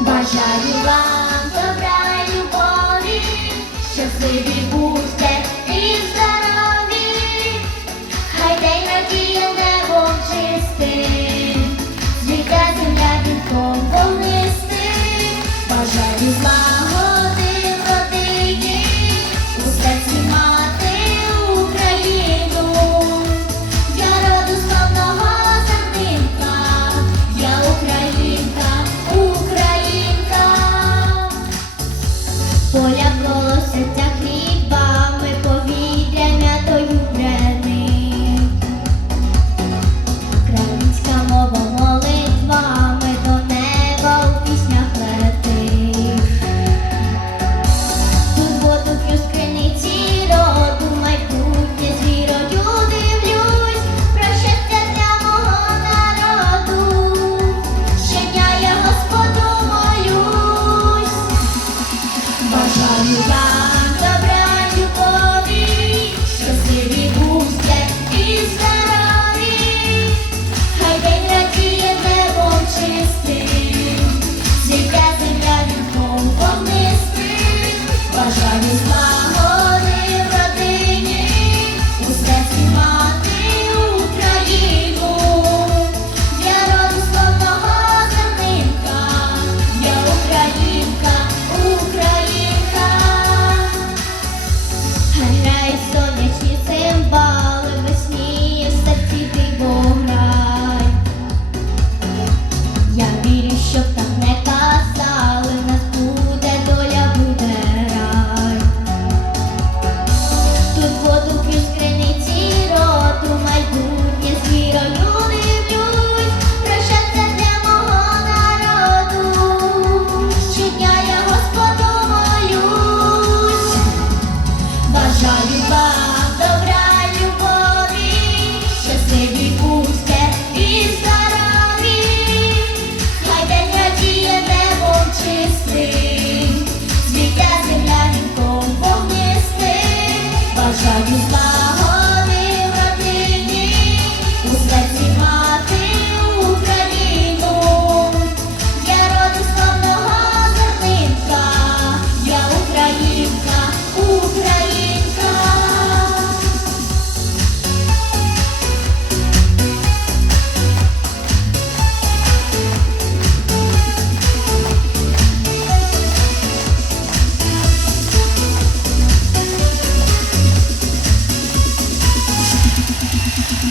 Бажаю вам добра любові, щасливі будьте і здорові, хай день надіє небо чистим, звіта земля під.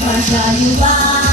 бажаю вам.